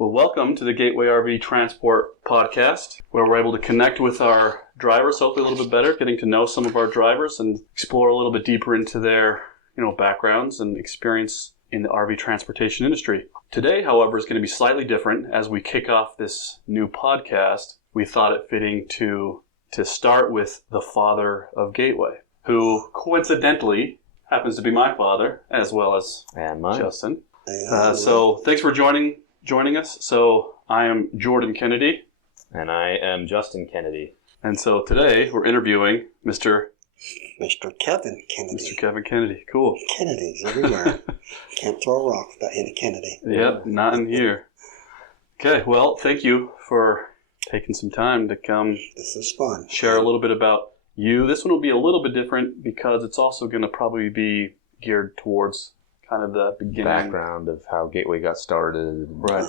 Well, welcome to the Gateway RV Transport Podcast, where we're able to connect with our drivers, hopefully a little bit better, getting to know some of our drivers and explore a little bit deeper into their, backgrounds and experience in the RV transportation industry. Today, however, is going to be slightly different. As we kick off this new podcast, we thought it fitting to start with the father of Gateway, who coincidentally happens to be my father as well as Justin. So thanks for joining us. So I am Jordan Kennedy. And I am Justin Kennedy. And so today we're interviewing Mr. Kevin Kennedy. Mr. Kevin Kennedy. Cool. Kennedy's everywhere. Can't throw a rock without hitting Kennedy. Yep, not in here. Okay, well, thank you for taking some time to come. This is fun. Share a little bit about you. This one will be a little bit different because it's also going to probably be geared towards kind of the beginning. Background of how Gateway got started. Right.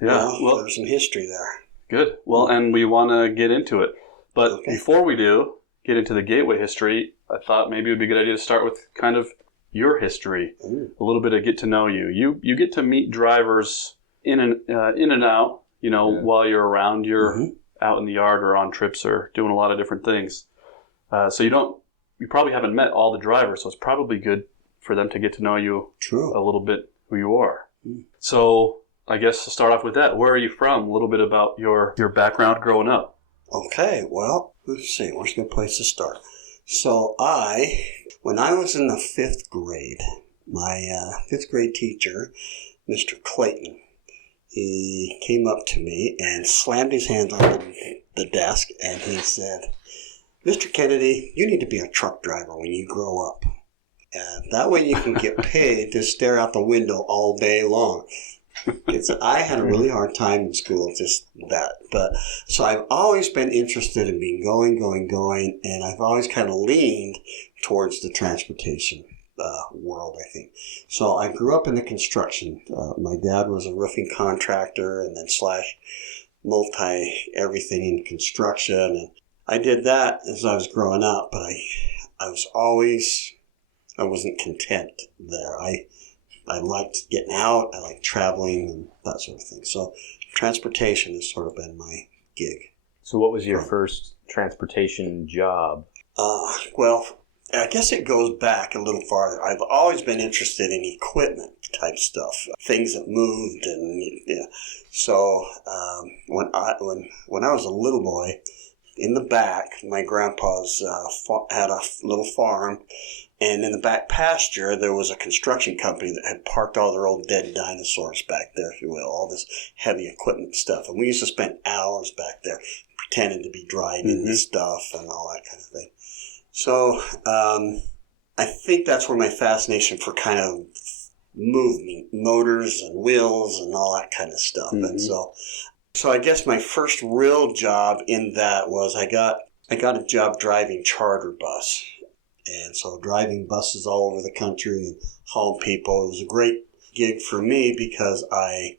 Well, there's some history there. Good. Well, and we want to get into it. But before we do get into the Gateway history, I thought maybe it would be a good idea to start with kind of your history. Ooh. A little bit of get to know you. You get to meet drivers in and out, while you're around. You're out in the yard or on trips or doing a lot of different things. So you probably haven't met all the drivers, so it's probably good for them to get to know you a little bit, who you are. Mm. So I guess to start off with that, where are you from? A little bit about your background growing up. Okay, well, let's see. Where's a good place to start? So when I was in the 5th grade, my 5th grade teacher, Mr. Clayton, he came up to me and slammed his hands on the desk and he said, "Mr. Kennedy, you need to be a truck driver when you grow up. And that way you can get paid to stare out the window all day long." I had a really hard time in school, just that. But so I've always been interested in being going, and I've always kind of leaned towards the transportation world, I think. So I grew up in the construction. My dad was a roofing contractor and then / multi-everything in construction. And I did that as I was growing up, but I wasn't content there. I liked getting out. I liked traveling and that sort of thing. So transportation has sort of been my gig. So what was your first transportation job? Well, I guess it goes back a little farther. I've always been interested in equipment type stuff, things that moved, and So when I was a little boy, in the back, my grandpa's had a little farm, and in the back pasture there was a construction company that had parked all their old dead dinosaurs back there, if you will, all this heavy equipment stuff. And we used to spend hours back there pretending to be driving and stuff and all that kind of thing. So I think that's where my fascination for kind of movement, motors and wheels and all that kind of stuff. Mm-hmm. And so I guess my first real job in that was I got a job driving charter bus. And so driving buses all over the country and hauling people. It was a great gig for me because I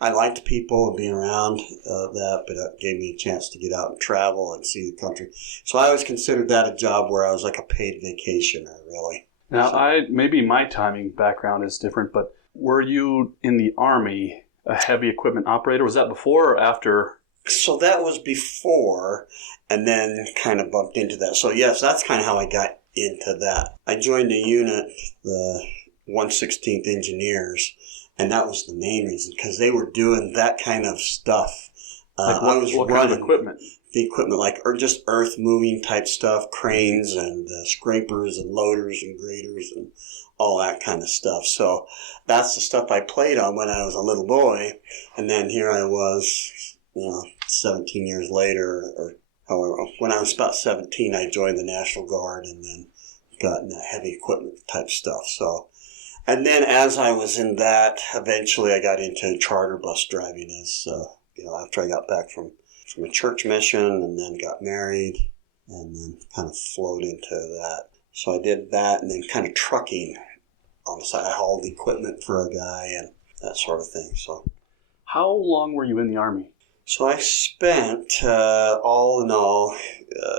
liked people and being around that, but it gave me a chance to get out and travel and see the country. So I always considered that a job where I was like a paid vacationer, really. Now, maybe my timing background is different, but were you in the Army a heavy equipment operator? Was that before or after? So that was before, and then kind of bumped into that. So yes, that's kind of how I got into that. I joined a unit, the 116th Engineers, and that was the main reason, because they were doing that kind of stuff. What kind of equipment? The equipment, like just earth moving type stuff, cranes and scrapers and loaders and graders and all that kind of stuff. So that's the stuff I played on when I was a little boy. And then here I was, 17 years later, or however, when I was about 17, I joined the National Guard and then got in that heavy equipment type stuff. So, and then as I was in that, eventually I got into charter bus driving as, after I got back from a church mission and then got married and then kind of flowed into that. So I did that and then kind of trucking on the side. I hauled equipment for a guy and that sort of thing. So, how long were you in the Army? So I spent, all in all,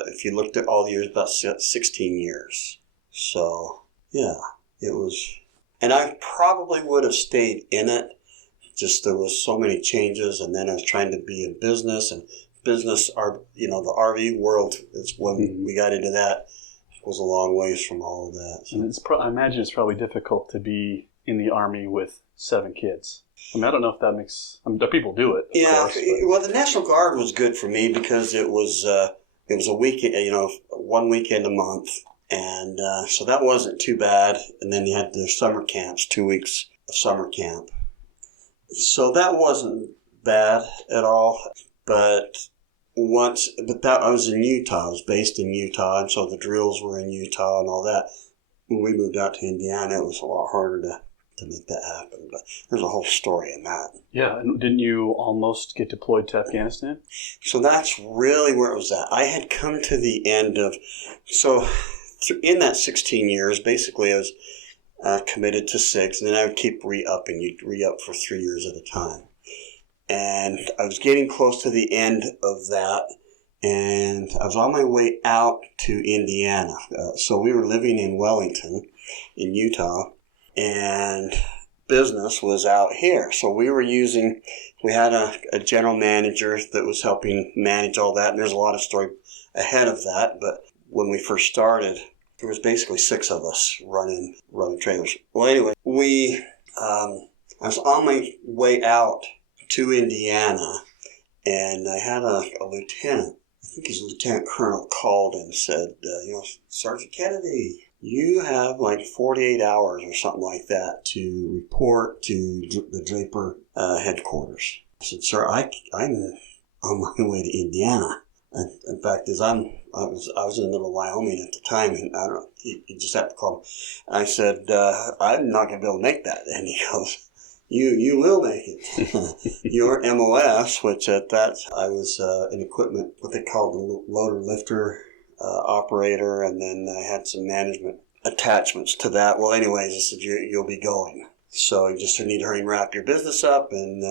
if you looked at all the years, about 16 years. So, yeah, it was. And I probably would have stayed in it Just there was so many changes, and then I was trying to be in business, and business, the RV world is when we got into that. It was a long ways from all of that. So. And I imagine it's probably difficult to be in the Army with 7 kids. I mean, I don't know if that makes... people do it, of course, but... Well, the National Guard was good for me because it was a weekend, 1 weekend a month. And so that wasn't too bad. And then you had the summer camps, 2 weeks of summer camp. So that wasn't bad at all. But I was in Utah. I was based in Utah, and so the drills were in Utah and all that. When we moved out to Indiana, it was a lot harder to make that happen. But there's a whole story in that. Yeah, and didn't you almost get deployed to Afghanistan? So that's really where it was at. I had come to the end of... So in that 16 years, basically I was committed to 6, and then I would keep re-upping. You'd re-up for 3 years at a time. And I was getting close to the end of that, and I was on my way out to Indiana. So we were living in Wellington, in Utah, and business was out here. So we had a general manager that was helping manage all that, and there's a lot of story ahead of that. But when we first started, there was basically 6 of us running trailers. Well, anyway, I was on my way out to Indiana, and I had a lieutenant, I think he's Lieutenant Colonel, called and said, Sergeant Kennedy, you have like 48 hours or something like that to report to the Draper headquarters. I said, sir, I'm on my way to Indiana. And in fact, I was in the middle of Wyoming at the time, and I don't know, he just had to call me. I said, I'm not going to be able to make that. And he goes, You will make it. Your MOS, which at that I was an equipment, what they called the loader lifter operator, and then I had some management attachments to that. Well, anyways, I said, you'll be going. So you just need to hurry and wrap your business up. And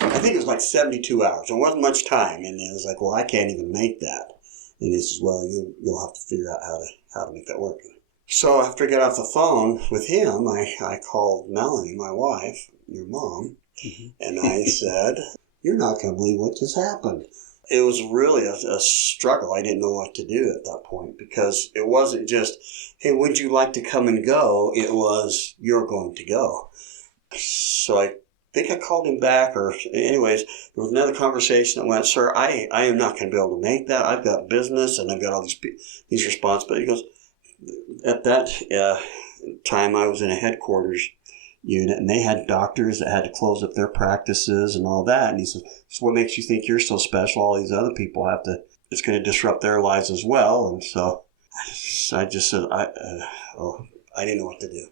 I think it was like 72 hours. There wasn't much time. And it was like, well, I can't even make that. And he says, well, you'll have to figure out how to make that work. So after I got off the phone with him, I called Melanie, my wife, your mom, and I said, you're not going to believe what just happened. It was really a struggle. I didn't know what to do at that point, because it wasn't just, hey, would you like to come and go? It was, you're going to go. So I think I called him back, or anyways, there was another conversation that went, sir, I am not going to be able to make that. I've got business and I've got all these responsibilities. He goes, at that time I was in a headquarters unit, and they had doctors that had to close up their practices and all that. And he said, so what makes you think you're so special? All these other people it's going to disrupt their lives as well. And so I just said, I didn't know what to do.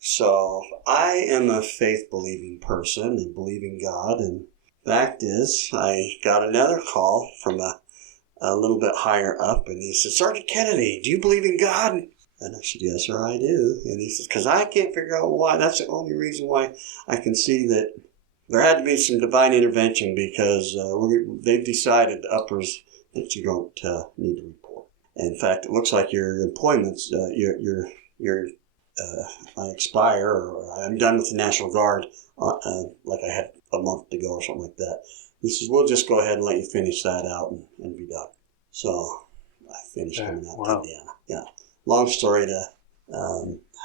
So I am a faith-believing person and believe in God. And fact is, I got another call from a little bit higher up, and he said, Sergeant Kennedy, do you believe in God? And I said, yes, sir, I do. And he says, because I can't figure out why. That's the only reason why I can see that there had to be some divine intervention, because they've decided, the uppers, that you don't need to report. And in fact, it looks like your employment's, I expire, or I'm done with the National Guard, like I had a month to go or something like that. He says, we'll just go ahead and let you finish that out and be done. So I finished coming out to Indiana. Yeah. Long story to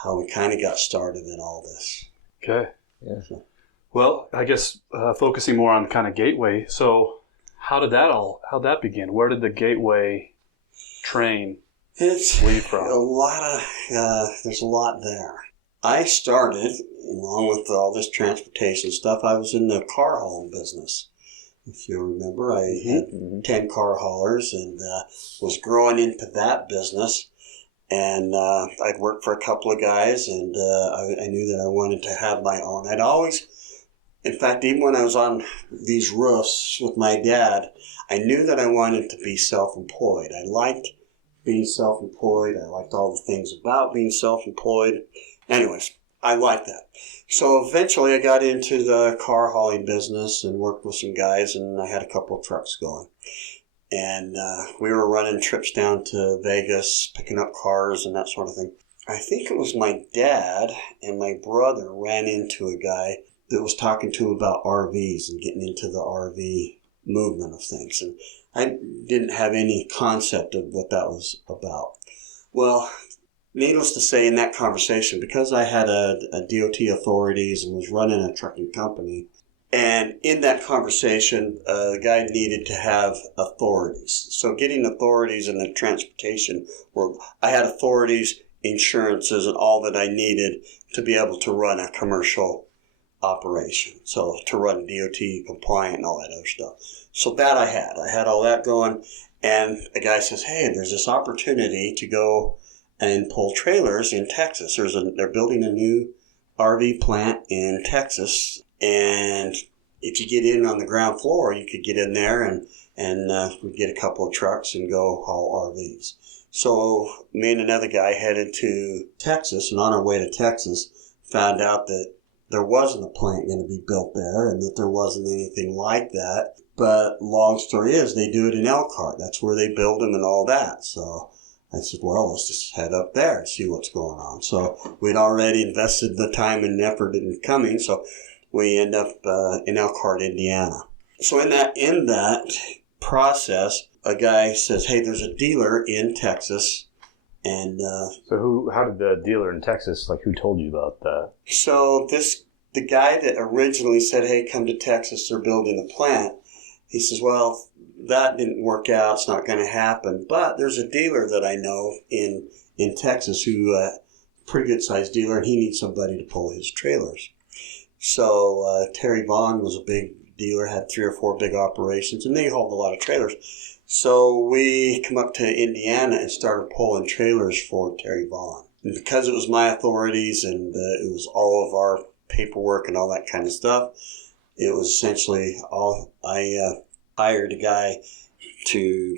how we kind of got started in all this. Okay. Yeah. So, well, I guess focusing more on kind of Gateway. So how'd that begin? Where did the Gateway train leave from? There's a lot there. I started, along with all this transportation stuff, I was in the car hauling business. If you remember, I had 10 car haulers and was growing into that business. And I'd worked for a couple of guys, and I knew that I wanted to have my own. I'd always, in fact, even when I was on these roofs with my dad, I knew that I wanted to be self-employed. I liked being self-employed. I liked all the things about being self-employed. Anyways, I liked that. So eventually I got into the car hauling business and worked with some guys, and I had a couple of trucks going. And we were running trips down to Vegas, picking up cars and that sort of thing. I think it was my dad and my brother ran into a guy that was talking to him about RVs and getting into the RV movement of things. And I didn't have any concept of what that was about. Well, needless to say, in that conversation, because I had a DOT authorities and was running a trucking company, and in that conversation, the guy needed to have authorities. So getting authorities in the transportation world, I had authorities, insurances, and all that I needed to be able to run a commercial operation. So to run DOT compliant and all that other stuff. So that I had all that going. And a guy says, hey, there's this opportunity to go and pull trailers in Texas. They're building a new RV plant in Texas, and if you get in on the ground floor, you could get in there and we get a couple of trucks and go haul RVs. So me and another guy headed to Texas, and on our way to Texas, found out that there wasn't a plant going to be built there and that there wasn't anything like that. But long story is, they do it in Elkhart. That's where they build them and all that. So I said, well, let's just head up there and see what's going on. So we'd already invested the time and effort in coming, so we end up in Elkhart, Indiana. So in that process, a guy says, hey, there's a dealer in Texas. And so how did the dealer in Texas, who told you about that? So the guy that originally said, hey, come to Texas, they're building a plant. He says, well, that didn't work out. It's not going to happen. But there's a dealer that I know in Texas who, pretty good sized dealer, and he needs somebody to pull his trailers. So Terry Vaughn was a big dealer, had 3 or 4 big operations, and they hauled a lot of trailers. So we come up to Indiana and started pulling trailers for Terry Vaughn. And because it was my authorities and it was all of our paperwork and all that kind of stuff, it was essentially I hired a guy to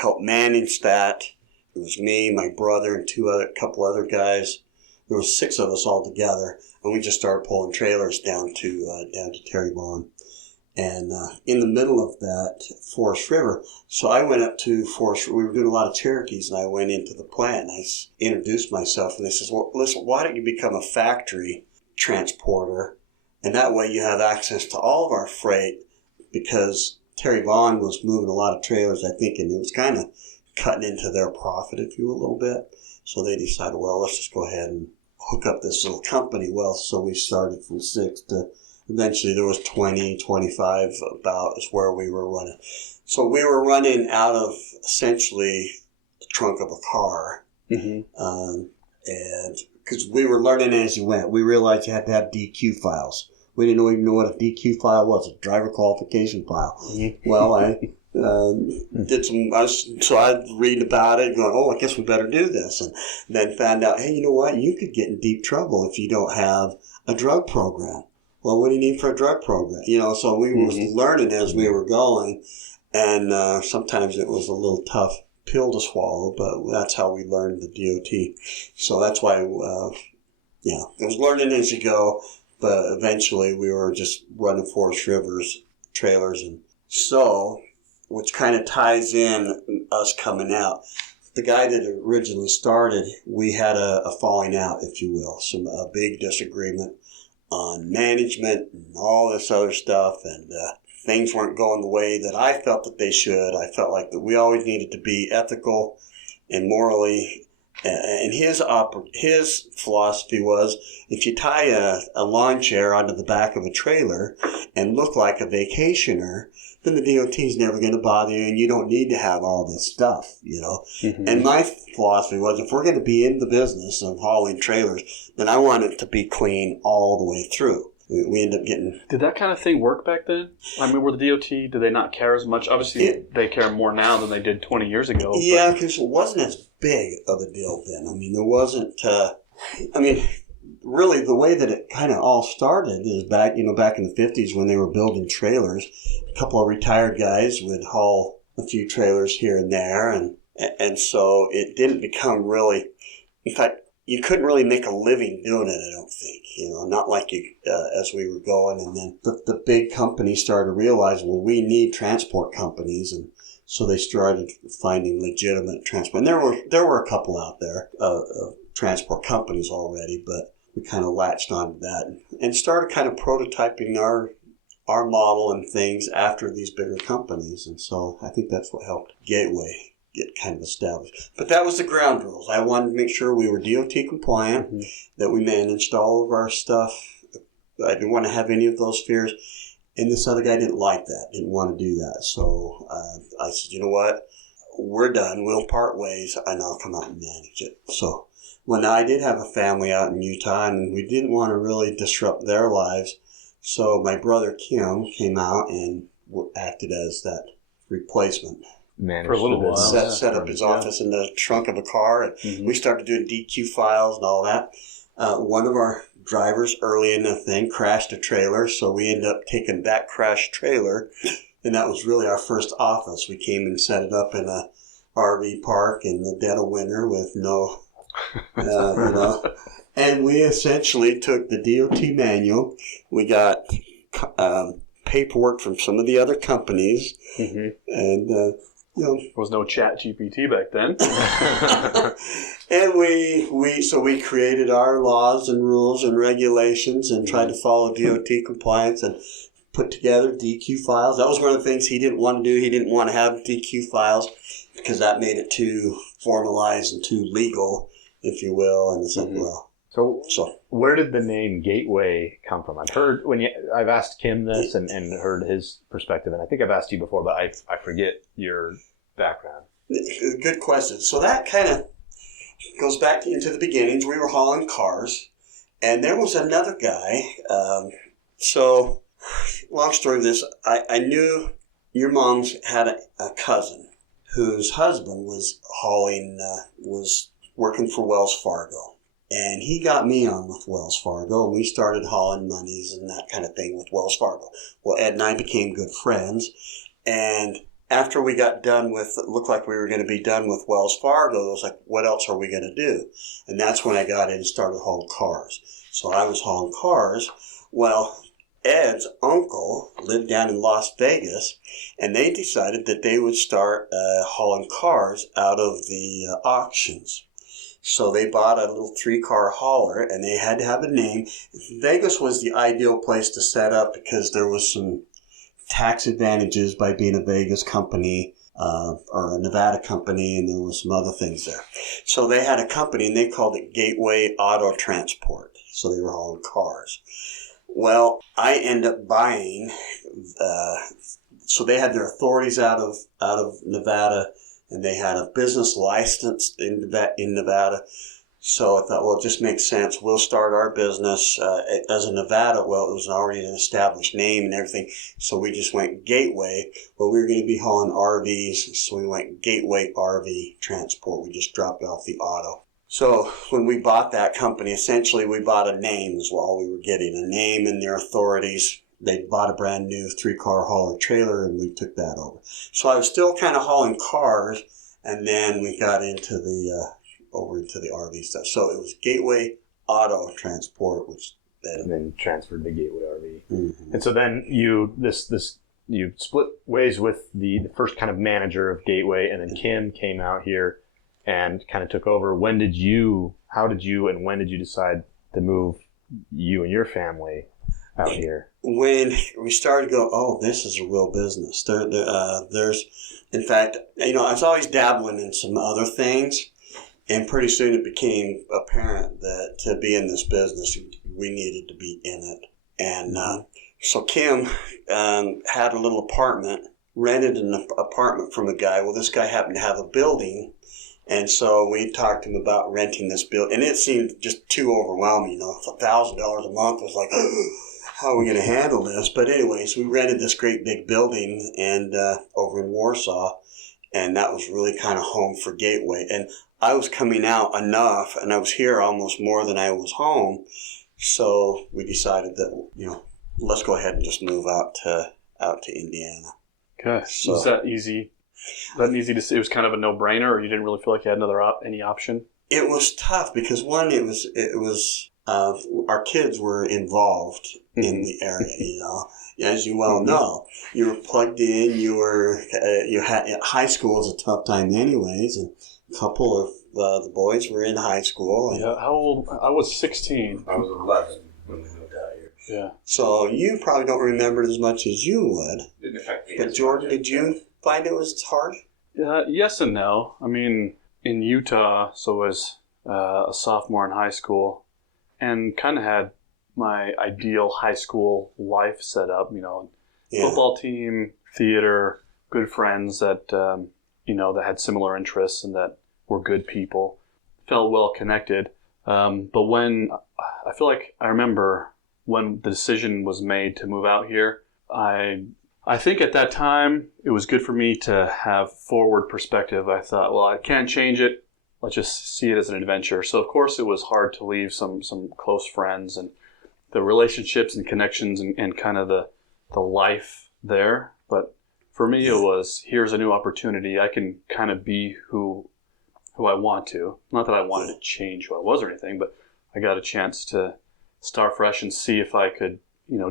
help manage that. It was me, my brother, and a couple other guys. There was 6 of us all together, and we just started pulling trailers down to Terry Vaughn. And in the middle of that, Forest River. So I went up to Forest River. We were doing a lot of Cherokees, and I went into the plant, and I introduced myself. And they says, well, listen, why don't you become a factory transporter? And that way you have access to all of our freight, because Terry Vaughn was moving a lot of trailers, I think, and it was kind of cutting into their profit, if you will, a little bit. So they decided, well, let's just go ahead and hook up this little company. Well, so we started from 6 to eventually there was 20, 25 about is where we were running. So we were running out of essentially the trunk of a car. Mm-hmm. And because we were learning as you went, we realized you had to have DQ files. We didn't even know what a DQ file was, a driver qualification file. Mm-hmm. Well, I did so I'd read about it going, oh, I guess we better do this. And then found out, hey, you know what? You could get in deep trouble if you don't have a drug program. Well, what do you need for a drug program? So we were learning as we were going, and sometimes it was a little tough pill to swallow, but that's how we learned the DOT. So that's why, it was learning as you go, but eventually we were just running Forest River's trailers. And so, which kind of ties in us coming out. The guy that originally started, we had a falling out, if you will, a big disagreement on management and all this other stuff, and things weren't going the way that I felt that they should. I felt like that we always needed to be ethical and morally, and his philosophy was, if you tie a lawn chair onto the back of a trailer and look like a vacationer, then the DOT is never going to bother you, and you don't need to have all this stuff, Mm-hmm. And my philosophy was, if we're going to be in the business of hauling trailers, then I want it to be clean all the way through. We end up getting... Did that kind of thing work back then? I mean, were the DOT, did they not care as much? Obviously, they care more now than they did 20 years ago. Yeah, because it wasn't as big of a deal then. I mean, there wasn't... really, the way that it kind of all started is back in the 50s when they were building trailers. A couple of retired guys would haul a few trailers here and there, and so it didn't become really... In fact, you couldn't really make a living doing it, I don't think. Not like as we were going. And then the big companies started to realize, well, we need transport companies, and so they started finding legitimate transport. And there were a couple out there, transport companies already, but we kind of latched onto that and started kind of prototyping our model and things after these bigger companies. And so I think that's what helped Gateway get kind of established. But that was the ground rules. I wanted to make sure we were DOT compliant, that we managed all of our stuff. I didn't want to have any of those fears. And this other guy didn't like that, didn't want to do that. So I said, you know what? We're done. We'll part ways, and I'll come out and manage it. So when I did have a family out in Utah, and we didn't want to really disrupt their lives, so my brother Kim came out and acted as that replacement. For a little while. Set up his office in the trunk of a car, and we started doing DQ files and all that. One of our drivers early in the thing crashed a trailer, so we ended up taking that crashed trailer, and that was really our first office. We came and set it up in a RV park in the dead of winter with no, and we essentially took the DOT manual. We got paperwork from some of the other companies, and there was no Chat GPT back then. And we created our laws and rules and regulations and tried to follow DOT compliance and put together DQ files. That was one of the things he didn't want to do. He didn't want to have DQ files because that made it too formalized and too legal, if you will. And it's like, well. So where did the name Gateway come from? I've asked Kim this and heard his perspective, and I think I've asked you before, but I forget your background. Good question. So that kind of goes back into the beginnings. We were hauling cars, and there was another guy. So long story of this, I knew your mom's had a cousin whose husband was was working for Wells Fargo. And he got me on with Wells Fargo, and we started hauling monies and that kind of thing with Wells Fargo. Well, Ed and I became good friends, and after we got done with, it looked like we were going to be done with Wells Fargo, I was like, what else are we going to do? And that's when I got in and started hauling cars. So I was hauling cars. Well, Ed's uncle lived down in Las Vegas, and they decided that they would start hauling cars out of the auctions. So they bought a little 3-car hauler, and they had to have a name. Vegas was the ideal place to set up because there was some tax advantages by being a Vegas company or a Nevada company, and there was some other things there. So they had a company, and they called it Gateway Auto Transport. So they were hauling cars. Well, I ended up buying, so they had their authorities out of Nevada, and they had a business license in Nevada. So I thought, well, it just makes sense. We'll start our business as a Nevada. Well, it was already an established name and everything. So we just went Gateway. Well, we were going to be hauling RVs, so we went Gateway RV Transport. We just dropped off the auto. So when we bought that company, essentially we bought a name as well. We were getting a name and their authorities. They bought a brand new 3-car hauler trailer, and we took that over. So I was still kind of hauling cars, and then we got into over into the RV stuff. So it was Gateway Auto Transport, which then transferred to Gateway RV. And so then you split ways with the first kind of manager of Gateway, and then Kim came out here and kind of took over. When did you decide to move you and your family out here? When we started to go, oh, this is a real business. There's, in fact, I was always dabbling in some other things, and pretty soon it became apparent that to be in this business, we needed to be in it. And so Kim had a little apartment, rented an apartment from a guy. Well, this guy happened to have a building, and so we talked to him about renting this building, and it seemed just too overwhelming. $1,000 a month was like, how are we going to handle this? But anyways, we rented this great big building and over in Warsaw, and that was really kind of home for Gateway. And I was coming out enough, and I was here almost more than I was home, so we decided that let's go ahead and just move out to Indiana. Okay, so was that easy? It was kind of a no-brainer, or you didn't really feel like you had any option? It was tough because one, it was. Our kids were involved in the area, as you well know. You were plugged in. You had high school was a tough time, anyways, and a couple of the boys were in high school. Yeah, how old? I was 16. I was 11 when we moved out here. Yeah. So you probably don't remember it as much as you would. Didn't affect me. But Jordan, did you find it was hard? Yes and no. I mean, in Utah, so I was a sophomore in high school, and kind of had my ideal high school life set up. Football team, theater, good friends that that had similar interests and that were good people. Felt well connected. But when I feel like I remember when the decision was made to move out here, I think at that time it was good for me to have forward perspective. I thought, well, I can't change it. Let's just see it as an adventure. So of course it was hard to leave some close friends and the relationships and connections and kind of the life there. But for me it was, here's a new opportunity. I can kind of be who I want to. Not that I wanted to change who I was or anything, but I got a chance to start fresh and see if I could,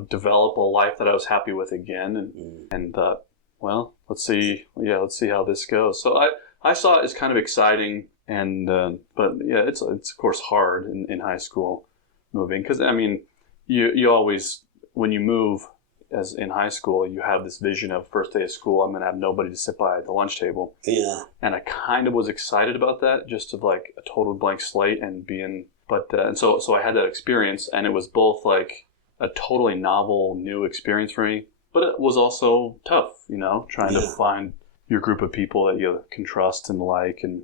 develop a life that I was happy with again. And thought, well, let's see how this goes. So I saw it as kind of exciting, and but yeah, it's of course hard in high school moving, because I mean, you always, when you move as in high school, you have this vision of first day of school, I'm going to have nobody to sit by at the lunch table. Yeah. And I kind of was excited about that, just of like a total blank slate and being, and so I had that experience, and it was both like a totally novel, new experience for me, but it was also tough, trying to find your group of people that you can trust and like, and,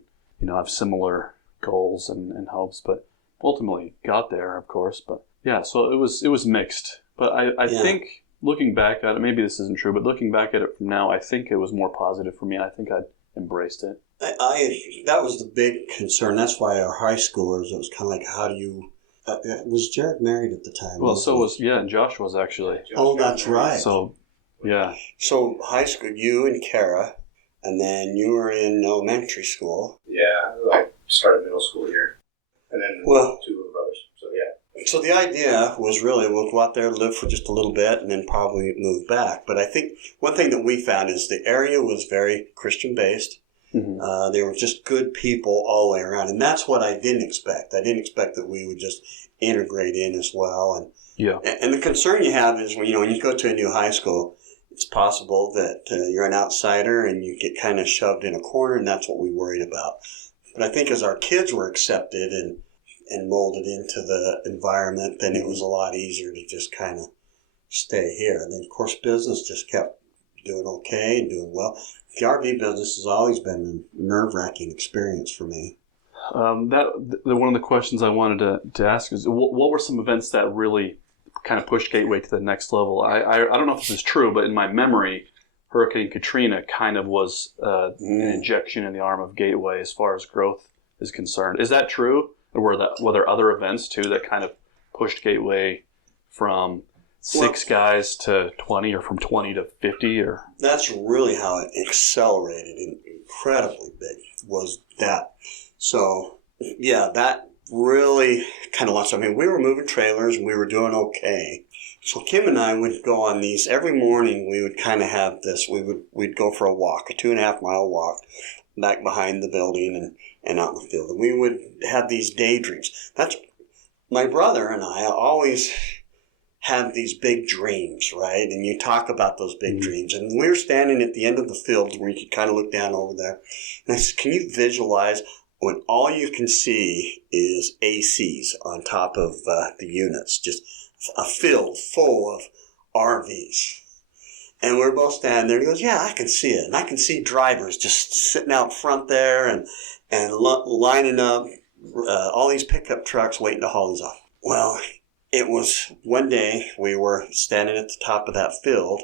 have similar goals and hopes, but ultimately got there, of course. But yeah, so it was mixed, but I think, looking back at it, maybe this isn't true, but looking back at it from now, I think it was more positive for me, and I think I embraced it. That was the big concern. That's why our high schoolers, it was kind of like, how do you... was Jared married at the time? Well, so was, and Josh was actually. Oh, that's right. So, yeah. So high school, you and Kara, and then you were in elementary school. Yeah, I started middle school here. And then two little brothers, so yeah. So the idea was really, we'll go out there, live for just a little bit, and then probably move back. But I think one thing that we found is the area was very Christian-based. Mm-hmm. There were just good people all the way around. And that's what I didn't expect. I didn't expect that we would just integrate in as well. And the concern you have is when you go to a new high school, it's possible that you're an outsider and you get kind of shoved in a corner, and that's what we worried about. But I think as our kids were accepted and molded into the environment, then it was a lot easier to just kind of stay here. And then, of course, business just kept doing okay and doing well. The RV business has always been a nerve-wracking experience for me. One of the questions I wanted to ask is, what were some events that really kind of pushed Gateway to the next level? I don't know if this is true, but in my memory, Hurricane Katrina kind of was an injection in the arm of Gateway as far as growth is concerned. Is that true? Or were there other events too that kind of pushed Gateway from 6 guys to 20, or from 20 to 50? Or that's really how it accelerated incredibly big, was that. So yeah, that really kind of launched. I mean, we were moving trailers and we were doing okay. So Kim and I would go on these every morning. We would kind of have this. We'd go for a walk, a 2.5 mile walk back behind the building and out in the field. And we would have these daydreams. That's my brother and I always have these big dreams, right? And you talk about those big dreams. And we were standing at the end of the field where you could kind of look down over there. And I said, can you visualize when all you can see is ACs on top of the units, just a field full of RVs? And we're both standing there. And he goes, yeah, I can see it. And I can see drivers just sitting out front there and lining up all these pickup trucks waiting to haul these off. Well, it was one day we were standing at the top of that field,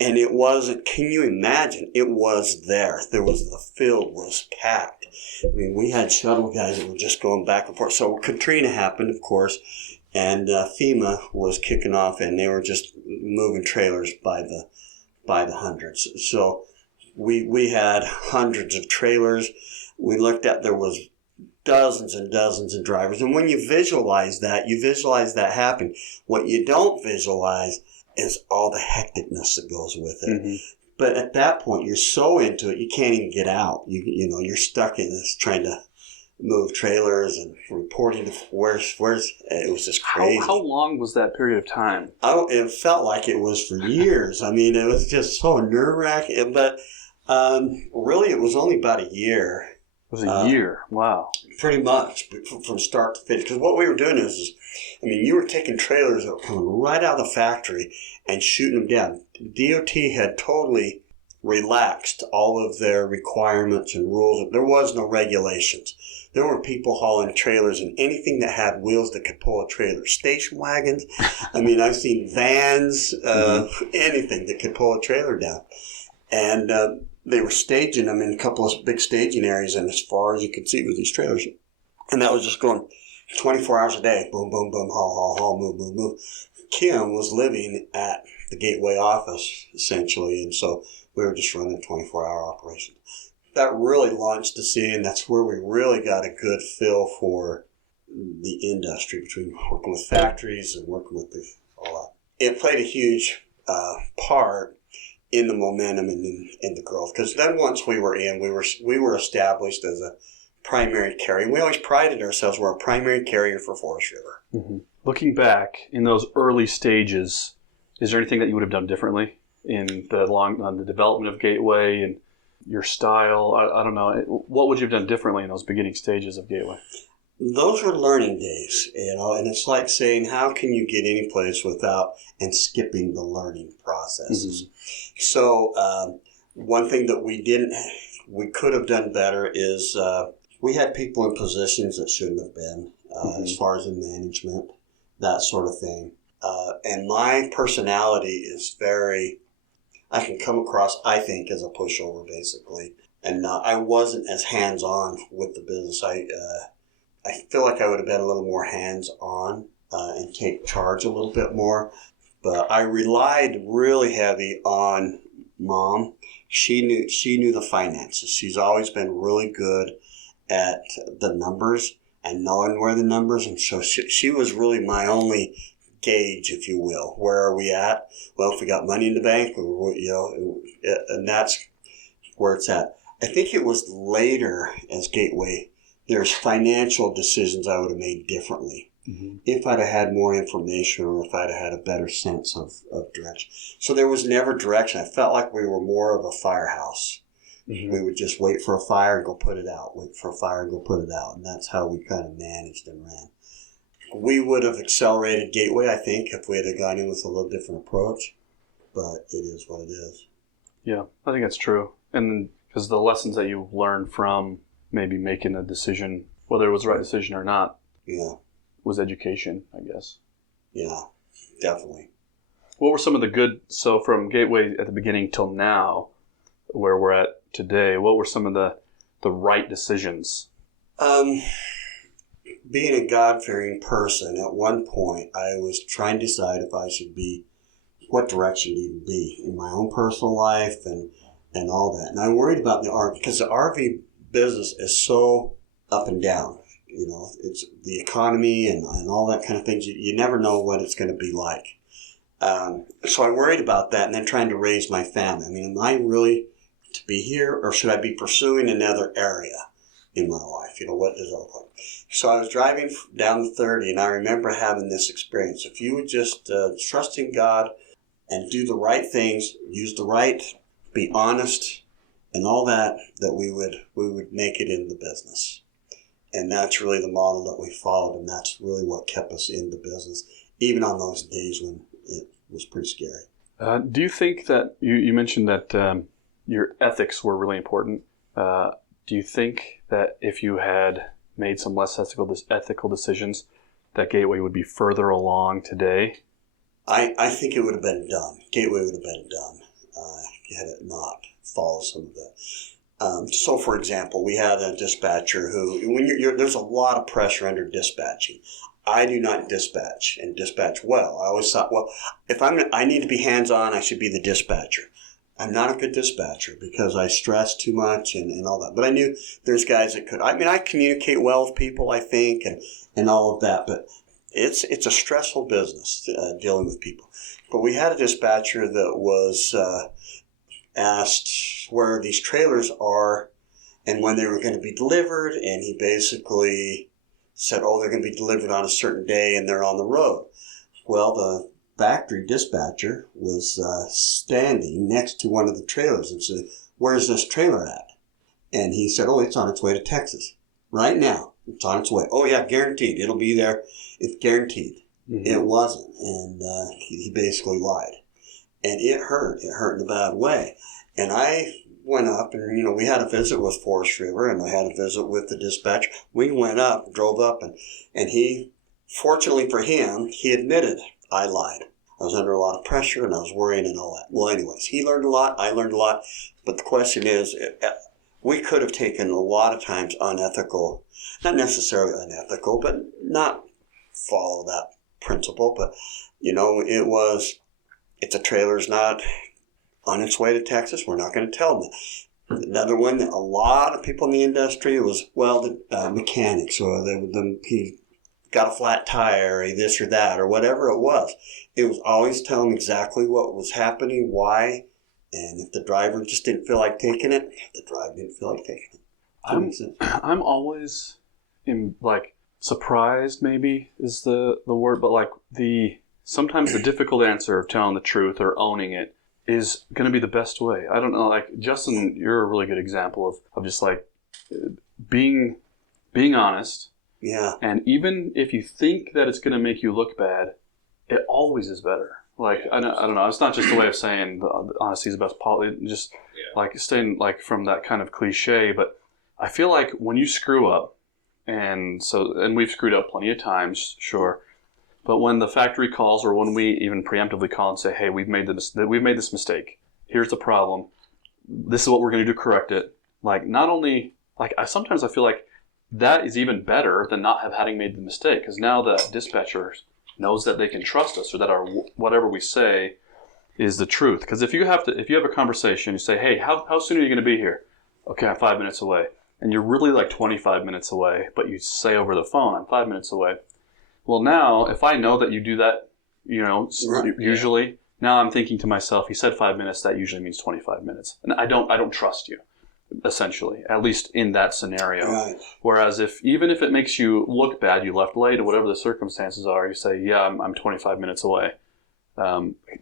and it wasn't, can you imagine? It was there. The field was packed. I mean, we had shuttle guys that were just going back and forth. So Katrina happened, of course, and FEMA was kicking off, and they were just moving trailers by the hundreds. So we had hundreds of trailers. We looked at, there was dozens and dozens of drivers. And when you visualize that happen. What you don't visualize is all the hecticness that goes with it. Mm-hmm. But at that point, you're so into it, you can't even get out. You're stuck in this trying to move trailers and reporting to where's it was just crazy. How long was that period of time? It felt like it was for years. I mean, it was just so nerve-wracking. But really, it was only about a year. It was a year. Wow. Pretty much from start to finish. Because what we were doing is, I mean, you were taking trailers that were coming right out of the factory and shooting them down. DOT had totally relaxed all of their requirements and rules. There was no regulations. There were people hauling trailers and anything that had wheels that could pull a trailer. Station wagons. I mean, I've seen vans, anything that could pull a trailer down. And they were staging them in a couple of big staging areas, and as far as you could see with these trailers. And that was just going 24 hours a day. Boom, boom, boom, haul, haul, haul, move, move, move. Kim was living at the Gateway office, essentially, and so we were just running a 24-hour operation. That really launched the scene. That's where we really got a good feel for the industry, between working with factories and working with all that. It played a huge part in the momentum and in the growth. Because then once we were in, we were established as a primary carrier. We always prided ourselves, we're a primary carrier for Forest River. Mm-hmm. Looking back in those early stages, is there anything that you would have done differently in the development of Gateway and your style? I don't know. What would you have done differently in those beginning stages of Gateway? Those were learning days, and it's like saying, how can you get any place without and skipping the learning processes? Mm-hmm. So one thing that we could have done better is we had people in positions that shouldn't have been, as far as in management, that sort of thing. And my personality is I can come across, I think, as a pushover, basically. And I wasn't as hands-on with the business. I feel like I would have been a little more hands-on and take charge a little bit more. But I relied really heavy on Mom. She knew the finances. She's always been really good at the numbers and knowing where the numbers. And so she was really my only gauge, if you will. Where are we at? Well, if we got money in the bank, and that's where it's at. I think it was later as Gateway, there's financial decisions I would have made differently if I'd have had more information or if I'd have had a better sense of direction. So there was never direction. I felt like we were more of a firehouse. Mm-hmm. We would just wait for a fire and go put it out, wait for a fire and go put it out. And that's how we kind of managed and ran. We would have accelerated Gateway, I think, if we had gone in with a little different approach. But it is what it is. Yeah, I think that's true. And because the lessons that you learned from maybe making a decision, whether it was the right decision or not, was education, I guess. Yeah, definitely. What were some of so from Gateway at the beginning till now, where we're at today, what were some of the right decisions? Being a God-fearing person, at one point I was trying to decide if I should be, what direction to even be in my own personal life and all that. And I worried about the RV, because the RV business is so up and down. You know, it's the economy and all that kind of things. You never know what it's going to be like. So I worried about that, and then trying to raise my family. I mean, am I really to be here, or should I be pursuing another area in my life? You know, what does that look like? So I was driving down the 30, and I remember having this experience. If you would just trust in God and do the right things, use the right, be honest, and all that we would make it in the business. And that's really the model that we followed, and that's really what kept us in the business, even on those days when it was pretty scary. Do you think that, you mentioned that your ethics were really important. Do you think that if you had made some less ethical decisions, that Gateway would be further along today? I think it would have been done. Gateway would have been done had it not followed some of that. So, for example, we had a dispatcher who, when there's a lot of pressure under dispatching. I do not dispatch and dispatch well. I always thought, well, if I need to be hands-on, I should be the dispatcher. I'm not a good dispatcher because I stress too much and all that. But I knew there's guys that could. I mean, I communicate well with people, I think, and all of that. But it's a stressful business dealing with people. But we had a dispatcher that was asked where these trailers are and when they were going to be delivered, and he basically said, oh, they're going to be delivered on a certain day, and they're on the road. Well, the factory dispatcher was standing next to one of the trailers and said, where's this trailer at? And he said, oh, it's on its way to Texas. Right now, it's on its way. Oh, yeah, guaranteed. It'll be there. It's guaranteed. Mm-hmm. It wasn't. And he basically lied. And it hurt. It hurt in a bad way. And I went up, and, we had a visit with Forest River, and I had a visit with the dispatcher. We went up, drove up, and he, fortunately for him, he admitted I lied. I was under a lot of pressure, and I was worrying and all that. Well, anyways, he learned a lot. I learned a lot. But the question is, we could have taken a lot of times unethical, not necessarily unethical, but not follow that principle. But, if the trailer's not on its way to Texas, we're not going to tell them. Another one, a lot of people in the industry, was, the mechanics, or he got a flat tire, or this or that, or whatever it was. It was always tell them exactly what was happening, why, and if the driver just didn't feel like taking it, the driver didn't feel like taking it. I'm always surprised, maybe is the word, but sometimes the difficult answer of telling the truth or owning it is going to be the best way. I don't know, Justin, you're a really good example of just being honest. Yeah. And even if you think that it's going to make you look bad, it always is better. I don't know. It's not just a way of saying the honesty is the best policy. Just staying from that kind of cliche. But I feel like when you screw up, and we've screwed up plenty of times, sure. But when the factory calls, or when we even preemptively call and say, "Hey, we've made this mistake. Here's the problem. This is what we're going to do to correct it." Not only sometimes I feel like that is even better than not having made the mistake, because now the dispatcher knows that they can trust us, or that whatever we say is the truth. Because if you have a conversation, you say, "Hey, how soon are you going to be here?" "Okay, I'm 5 minutes away." And you're really 25 minutes away, but you say over the phone, "I'm 5 minutes away." Well, now if I know that you do that, usually now I'm thinking to myself, he said 5 minutes. That usually means 25 minutes, and I don't trust you. Essentially, at least in that scenario. Right. Whereas even if it makes you look bad, you left late, or whatever the circumstances are, you say, "Yeah, I'm 25 minutes away."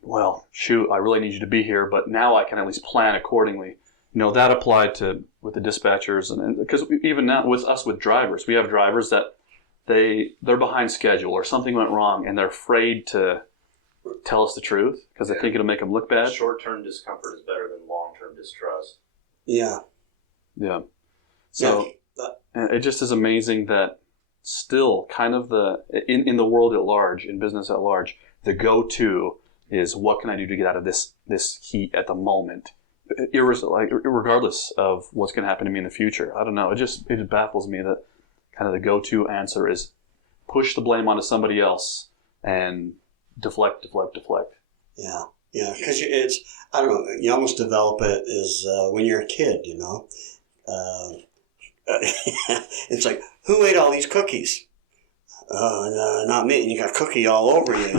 Well, shoot, I really need you to be here, but now I can at least plan accordingly. That applied with the dispatchers, and because even now with drivers, we have drivers that they're behind schedule, or something went wrong, and they're afraid to tell us the truth because they think it'll make them look bad. Short-term discomfort is better than long-term distrust. Yeah. Yeah. So it just is amazing that still kind of in the world at large, in business at large, the go-to is, what can I do to get out of this heat at the moment, regardless of what's going to happen to me in the future. I don't know. It baffles me that kind of the go-to answer is push the blame onto somebody else and deflect. Yeah. Yeah, because I don't know, you almost develop it as when you're a kid, It's like, who ate all these cookies? No, not me. And you got cookie all over you,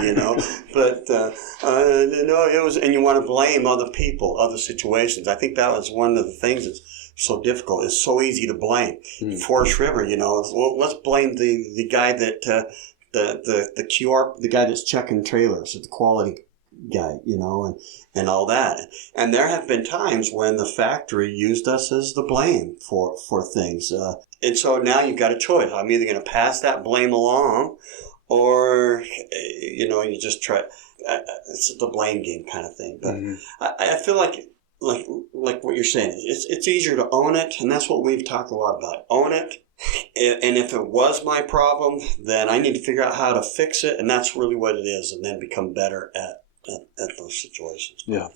But, it was, and you want to blame other people, other situations. I think that was one of the things that's so difficult. It's so easy to blame. Forest River, let's blame the guy that, the QR, the guy that's checking trailers, the quality guy, and all that. And there have been times when the factory used us as the blame for things. And so now you've got a choice. I'm either going to pass that blame along, or, you just try. It's the blame game kind of thing. But I feel like what you're saying is it's easier to own it, and that's what we've talked a lot about. Own it. And if it was my problem, then I need to figure out how to fix it, and that's really what it is, and then become better at those situations. Yeah.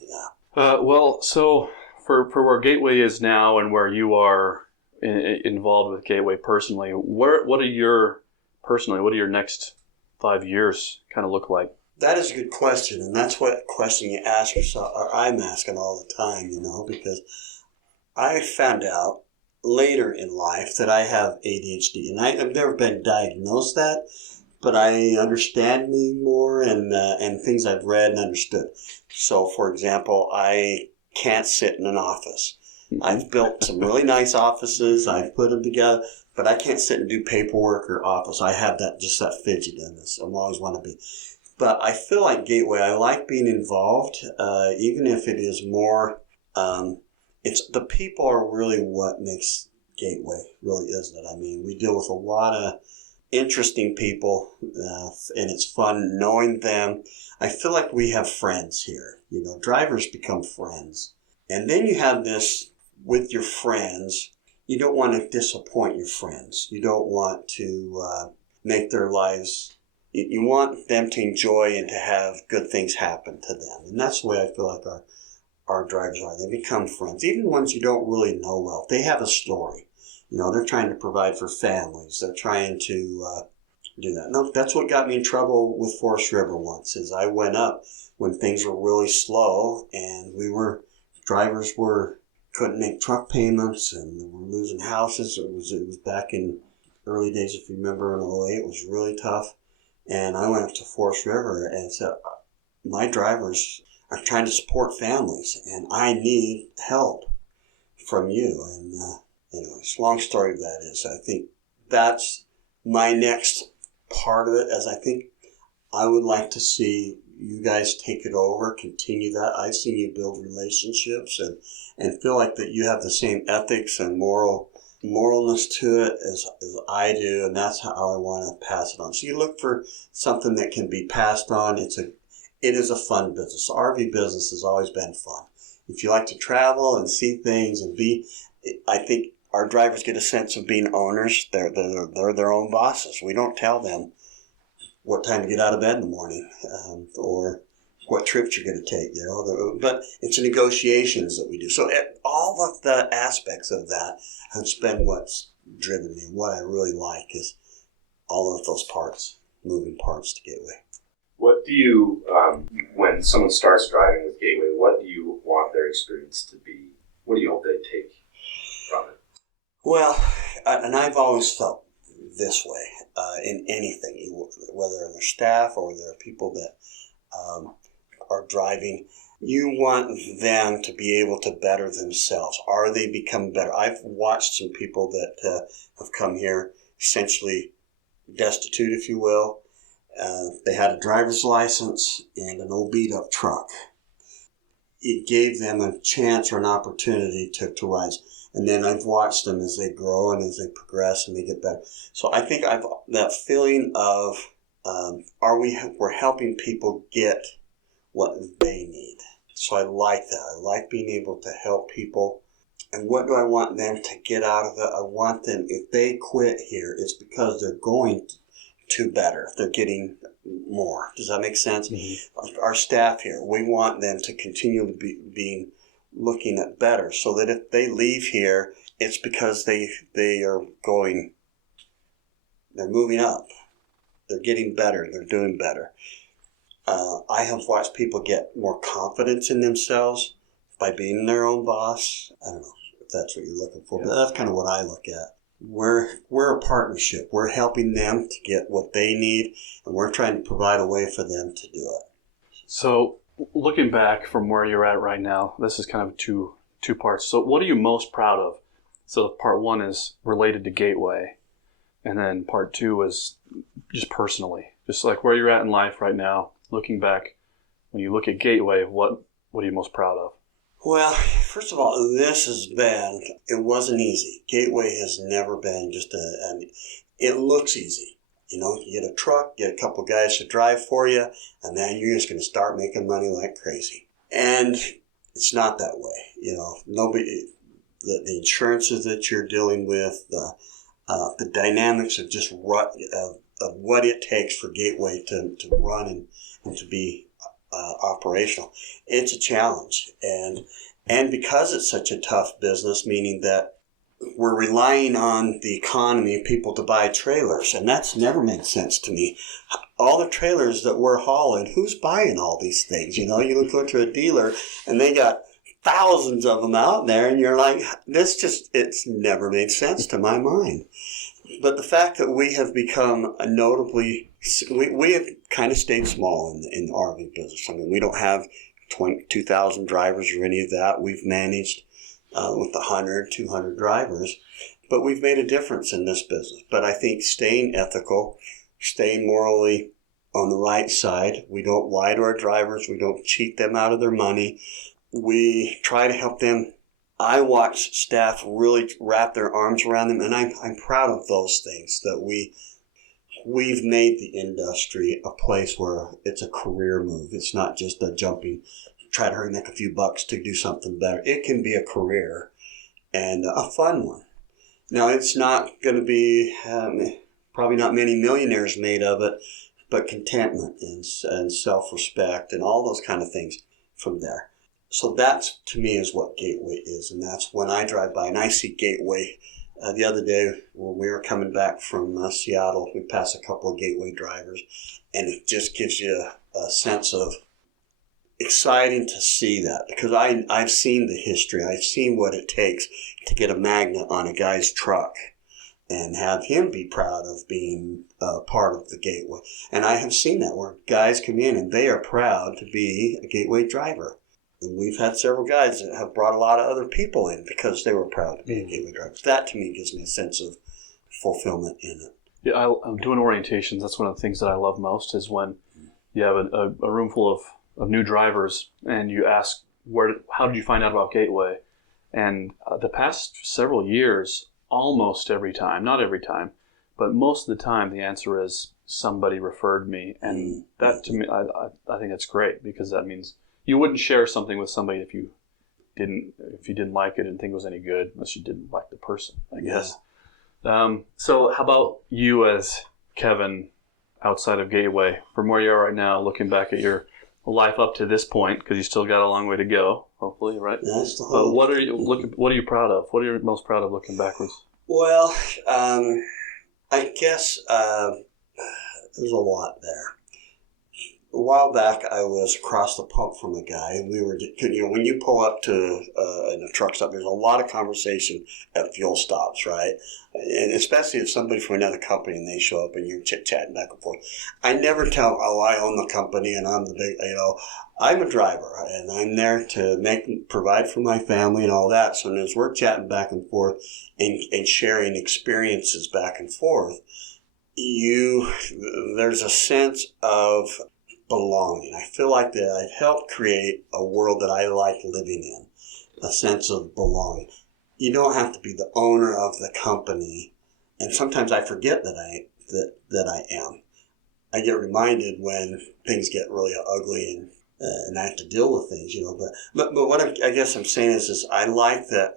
Well, so for where Gateway is now, and where you are involved with Gateway personally, what are your next 5 years kind of look like? That is a good question, and that's what question you ask yourself, or I'm asking all the time, because I found out later in life that I have ADHD, and I've never been diagnosed that, but I understand me more and things I've read and understood. So, for example, I can't sit in an office. I've built some really nice offices. I've put them together, but I can't sit and do paperwork or office. I have that fidgetiness. I'm always want to be. But I feel like Gateway, I like being involved, even if it is more, it's the people are really what makes Gateway, really, isn't it? I mean, we deal with a lot of interesting people, and it's fun knowing them. I feel like we have friends here. Drivers become friends. And then you have this with your friends. You don't want to disappoint your friends. You don't want to make their lives... You want them to enjoy and to have good things happen to them. And that's the way I feel like our drivers are. They become friends. Even ones you don't really know well. They have a story. They're trying to provide for families. They're trying to do that. No, that's what got me in trouble with Forest River once, is I went up when things were really slow and drivers couldn't make truck payments and they were losing houses. It was back in early days, if you remember, in '08. It was really tough. And I went up to Forest River and said, my drivers are trying to support families and I need help from you. And anyways, long story of that is, I think that's my next part of it, as I think I would like to see you guys take it over, continue that. I've seen you build relationships and feel like that you have the same ethics and moralness to it as I do, and that's how I want to pass it on. So you look for something that can be passed on. It is a fun business. RV business has always been fun. If you like to travel and see things and I think our drivers get a sense of being owners. They're their own bosses. We don't tell them what time to get out of bed in the morning, or what trips you're going to take, but it's negotiations that we do. So all of the aspects of that has been what's driven me. What I really like is all of those moving parts to Gateway. What do you, when someone starts driving with Gateway, what do you want their experience to be? What do you hope they take from it? Well, and I've always felt this way in anything, whether they're staff or there are people that are driving. You want them to be able to better themselves. Are they becoming better? I've watched some people that have come here essentially destitute, if you will. They had a driver's license and an old beat-up truck. It gave them a chance or an opportunity to rise. And then I've watched them as they grow and as they progress and they get better. So I think that feeling of we're helping people get what they need. So I like that. I like being able to help people. And what do I want them to get out of it? I want them, if they quit here, it's because they're going to better. They're getting more. Does that make sense? Mm-hmm. Our staff here, we want them to continue to be looking at better, so that if they leave here, it's because they're moving up. They're getting better. They're doing better. I have watched people get more confidence in themselves by being their own boss. I don't know if that's what you're looking for, but that's kind of what I look at. We're a partnership. We're helping them to get what they need, and we're trying to provide a way for them to do it. So, looking back from where you're at right now, this is kind of two parts. So what are you most proud of? So part one is related to Gateway, and then part two is just personally, just like where you're at in life right now. Looking back, when you look at Gateway, what are you most proud of? Well, first of all, it wasn't easy. Gateway has never been it looks easy. You get a truck, get a couple guys to drive for you, and then you're just going to start making money like crazy. And it's not that way. Nobody, the insurances that you're dealing with, the dynamics of just of what it takes for Gateway to run and to be operational. It's a challenge. And because it's such a tough business, meaning that we're relying on the economy of people to buy trailers, and that's never made sense to me. All the trailers that we're hauling, who's buying all these things? You look to a dealer, and they got thousands of them out there, and you're like, it's never made sense to my mind. But the fact that we have become we have kind of stayed small in the RV business. I mean, we don't have 22,000 drivers or any of that. We've managed with 100, 200 drivers. But we've made a difference in this business. But I think staying ethical, staying morally on the right side. We don't lie to our drivers. We don't cheat them out of their money. We try to help them. I watch staff really wrap their arms around them, and I'm proud of those things, that we've made the industry a place where it's a career move. It's not just a jumping, try to hurry make a few bucks to do something better. It can be a career and a fun one. Now, it's not going to be, probably not many millionaires made of it, but contentment and self-respect and all those kind of things from there. So that's, to me, is what Gateway is. And that's when I drive by and I see Gateway. The other day when we were coming back from Seattle, we passed a couple of Gateway drivers. And it just gives you a sense of exciting to see that. Because I've seen the history. I've seen what it takes to get a magnet on a guy's truck and have him be proud of being part of the Gateway. And I have seen that where guys come in and they are proud to be a Gateway driver. And we've had several guys that have brought a lot of other people in because they were proud to be a Gateway driver. That, to me, gives me a sense of fulfillment in it. Yeah, I'm doing orientations. That's one of the things that I love most is when you have a room full of new drivers and you ask, how did you find out about Gateway? And the past several years, almost every time, not every time, but most of the time, the answer is somebody referred me. And that, to me, I think that's great, because that means you wouldn't share something with somebody if you didn't like it and think it was any good, unless you didn't like the person, I guess. So how about you as Kevin outside of Gateway, from where you are right now, looking back at your life up to this point, because you still got a long way to go, hopefully, right? That's the whole. What are you proud of? What are you most proud of looking backwards? Well, I guess there's a lot there. A while back, I was across the pump from a guy, and we were, when you pull up to in a truck stop, there's a lot of conversation at fuel stops, right? And especially if somebody from another company and they show up and you're chit-chatting back and forth. I never tell, I own the company and I'm the big, I'm a driver and I'm there to provide for my family and all that. So as we're chatting back and forth and sharing experiences back and forth, there's a sense of belonging. I feel like that I've helped create a world that I like living in, a sense of belonging. You don't have to be the owner of the company, and sometimes I forget that I am. I get reminded when things get really ugly and I have to deal with things, But what I guess I'm saying is I like that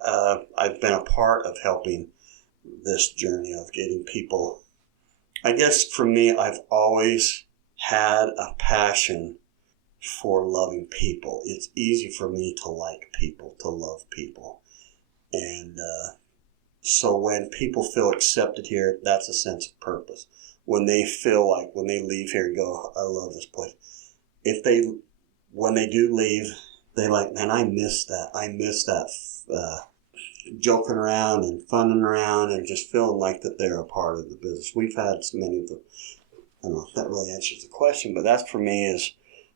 I've been a part of helping this journey of getting people. I guess for me, I've always had a passion for loving people. It's easy for me to like people, to love people. And so when people feel accepted here, that's a sense of purpose. When they feel like, when they leave here and go, I love this place. When they do leave, they like, man, I miss that. I miss that joking around and funning around and just feeling like that they're a part of the business. We've had so many of the, I don't know if that really answers the question, but that's for me is,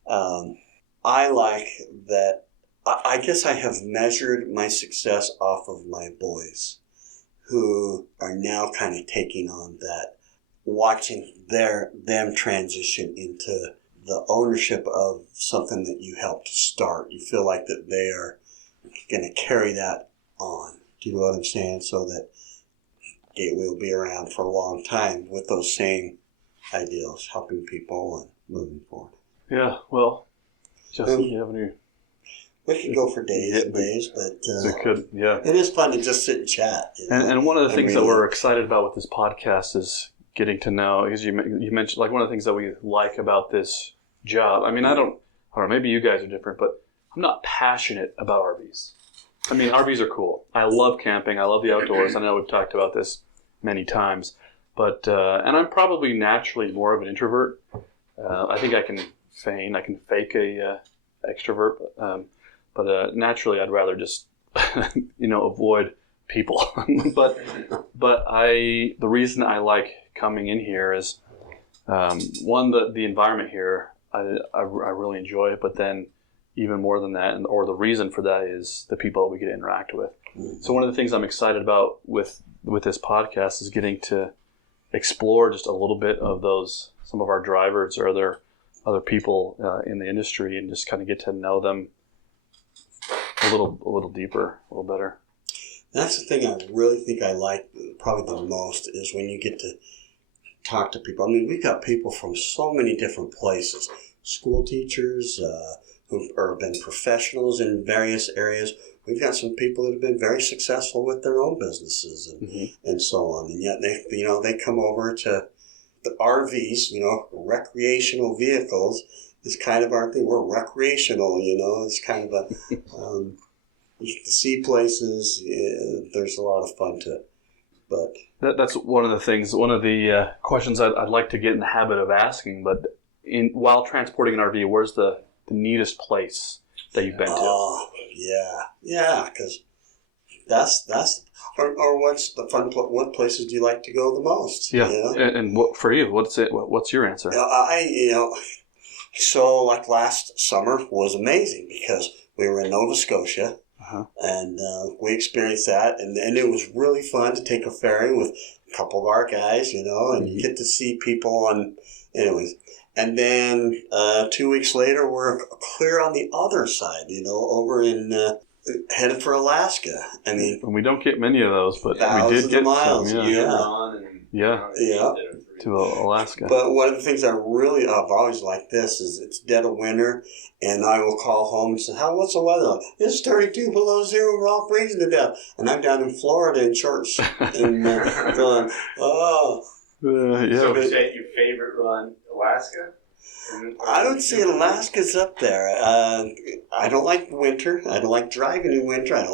I like that. I guess I have measured my success off of my boys who are now kind of taking on that, watching them transition into the ownership of something that you helped start. You feel like that they are going to carry that on. Do you know what I'm saying? So that Gateway will be around for a long time with those same ideals, helping people and moving forward. Yeah, well, Justin, you have any? We could go for days and days, but we could, yeah. It is fun to just sit and chat. And one of the things that we're excited about with this podcast is getting to know, because you mentioned, like, one of the things that we like about this job. I mean, I don't know, maybe you guys are different, but I'm not passionate about RVs. I mean, RVs are cool. I love camping. I love the outdoors. I know we've talked about this many times, but and I'm probably naturally more of an introvert. I think I can fake a extrovert, but naturally I'd rather just avoid people. but the reason I like coming in here is one, the environment here, I really enjoy it, but then even more than that, or the reason for that is the people that we get to interact with. So one of the things I'm excited about with this podcast is getting to explore just a little bit of some of our drivers or other people in the industry, and just kind of get to know them a little deeper, a little better. That's the thing I really think I like probably the most is when you get to talk to people. I mean, we've got people from so many different places, school teachers who have been professionals in various areas. We've got some people that have been very successful with their own businesses and so on. And yet they come over to the RVs, recreational vehicles is kind of our thing. We're recreational, it's kind of you get to see places. There's a lot of fun to it. But that's one of the questions I'd like to get in the habit of asking. But while transporting an RV, where's the neatest place that you've been to? Oh, yeah, because that's or what's the fun? What places do you like to go the most? Yeah, and what for you? What's your answer? So like last summer was amazing because we were in Nova Scotia. And we experienced that, and it was really fun to take a ferry with a couple of our guys, and you get to see people anyways. And then 2 weeks later, we're clear on the other side, over in headed for Alaska. I mean, we don't get many of those, but we did get miles. some. Yeah. To Alaska. But one of the things I've always liked this is it's dead of winter, and I will call home and say, what's the weather like? It's 32 below zero, we're all freezing to death. And I'm down in Florida in shorts. And going, oh. Yeah. So is that your favorite run, Alaska? I would say Alaska's up there. I don't like winter. I don't like driving in winter.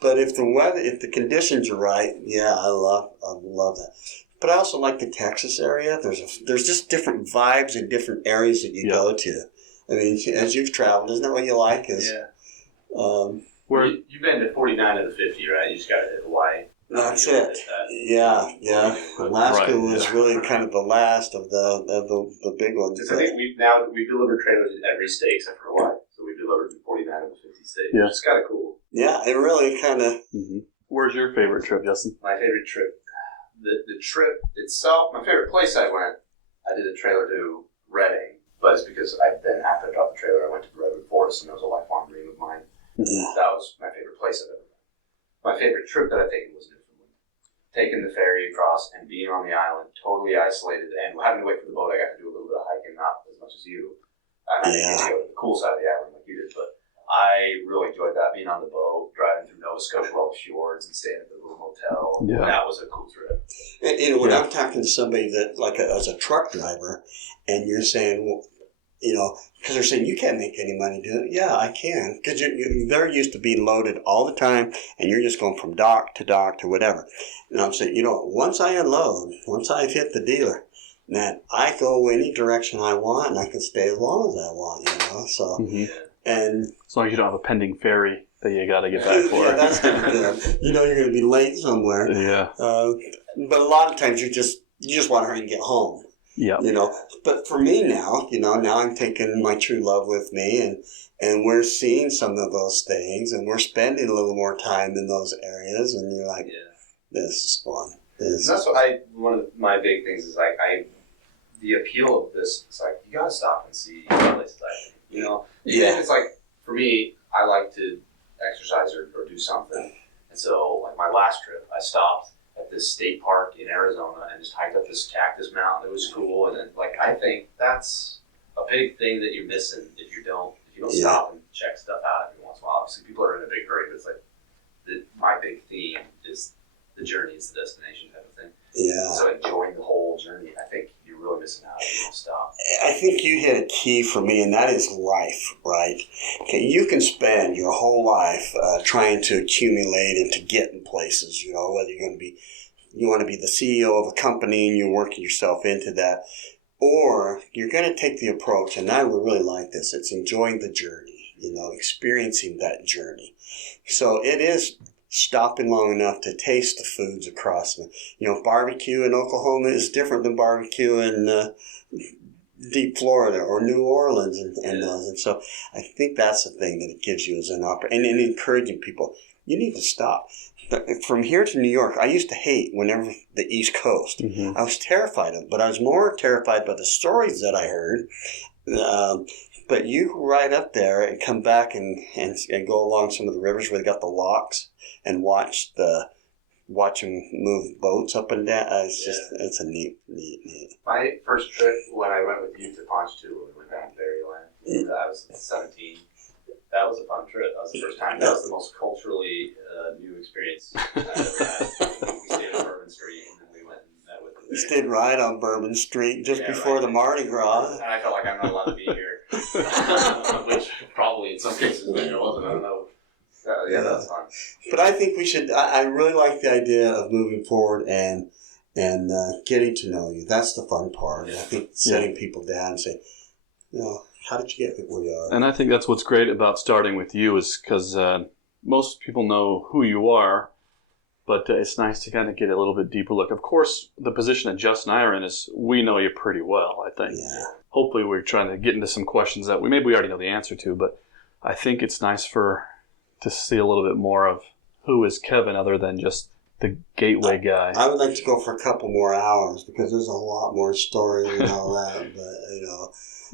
But if the conditions are right, yeah, I love that. But I also like the Texas area. There's just different vibes in different areas that you go to. I mean, as you've traveled, isn't that what you like? Where you've been to 49 of the 50, right? You just got to hit Hawaii. That's it. Yeah. Alaska was really kind of the last of the big ones. I think we've delivered trailers in every state except for Hawaii. So we've delivered in 49 of the 50 states. Yeah. It's kind of cool. Yeah, it really kind of... Mm-hmm. Where's your favorite trip, Justin? My favorite trip... The trip itself, my favorite place I did a trailer to Reading, but it's because after I dropped the trailer, I went to the Redwood Forest, and it was a lifelong dream of mine. Yeah. That was my favorite place I've ever been. My favorite trip that I've taken was Newfoundland. Taking the ferry across and being on the island, totally isolated, and having to wait for the boat, I got to do a little bit of hiking, not as much as you. I didn't get to go to the cool side of the island like you did, but I really enjoyed that, being on the boat, driving through Nova Scotia, all the fjords, and staying at the little motel. Yeah. That was a cool trip. And when I'm talking to somebody that, as a truck driver, and you're saying, well, because they're saying, you can't make any money doing it. Yeah, I can. Because they're used to being loaded all the time, and you're just going from dock to whatever. And I'm saying, once I unload, once I've hit the dealer, man, I go any direction I want, and I can stay as long as I want, so... Mm-hmm. And as long as you don't have a pending ferry that you got to get back for. Yeah, that's good. You're going to be late somewhere. Yeah. But a lot of times you just want to hurry and get home. Yeah. But for me now, now I'm taking my true love with me, and we're seeing some of those things, and we're spending a little more time in those areas, and you're like, this is fun. That's one of my big things is the appeal of this is you got to stop and see places like. Yeah. It's for me, I like to exercise or do something. And so, my last trip, I stopped at this state park in Arizona and just hiked up this cactus mountain. It was cool. And then, I think that's a big thing that you're missing if you don't stop and check stuff out every once in a while. Obviously, people are in a big hurry, but it's my big theme is the journey is the destination type of thing. Yeah. So enjoying the whole journey, I think you're really missing out if you don't stop. I think you hit a key for me, and that is life, right? Okay, you can spend your whole life trying to accumulate and to get in places, whether you want to be the CEO of a company and you're working yourself into that, or you're going to take the approach, and I would really like this, it's enjoying the journey, experiencing that journey. So it is stopping long enough to taste the foods across. Barbecue in Oklahoma is different than barbecue in deep Florida or New Orleans and those. And so I think that's the thing that it gives you as an opportunity, and encouraging people. You need to stop. From here to New York, I used to hate whenever the East Coast. Mm-hmm. I was terrified of it, but I was more terrified by the stories that I heard. But you ride up there and come back and go along some of the rivers where they got the locks and watch them move boats up and down. It's a neat. My first trip when I went with you to Ponchatoula, we went down to Berryland. I was 17. That was a fun trip. That was the first time. That was the most culturally new experience I've ever had. We stayed on Bourbon Street, and then we went and met with them. We stayed right on Bourbon Street just before the Mardi Gras. And I felt like I'm not allowed to be here. Which probably in some cases maybe it wasn't. I don't know. That's fun. But I think we should. I really like the idea of moving forward and getting to know you. That's the fun part. I think setting people down and saying, how did you get where you are? And I think that's what's great about starting with you is because most people know who you are, but it's nice to kind of get a little bit deeper look. Of course, the position that Justin and I are in is we know you pretty well, I think. Yeah. Hopefully we're trying to get into some questions that we already know the answer to, but I think it's nice to see a little bit more of who is Kevin other than just the gateway guy. I would like to go for a couple more hours because there's a lot more story and all that,